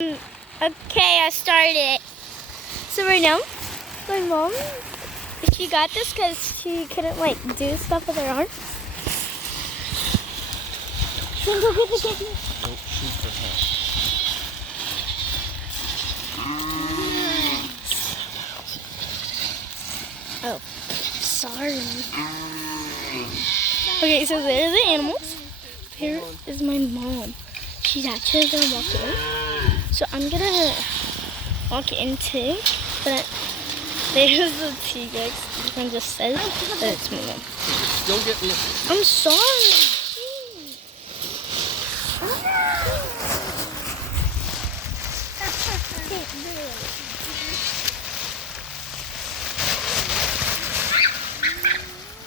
Okay, I started. So right now, my mom, she got this because she couldn't do stuff with her arm. Then go get the kitten. Don't shoot her head. Oh, sorry. Okay, so there are the animals. Here is my mom. She's actually gonna walk in. So I'm gonna walk into, but there's the T-Rex. You can just say that it's my mom. Still getting. I'm sorry.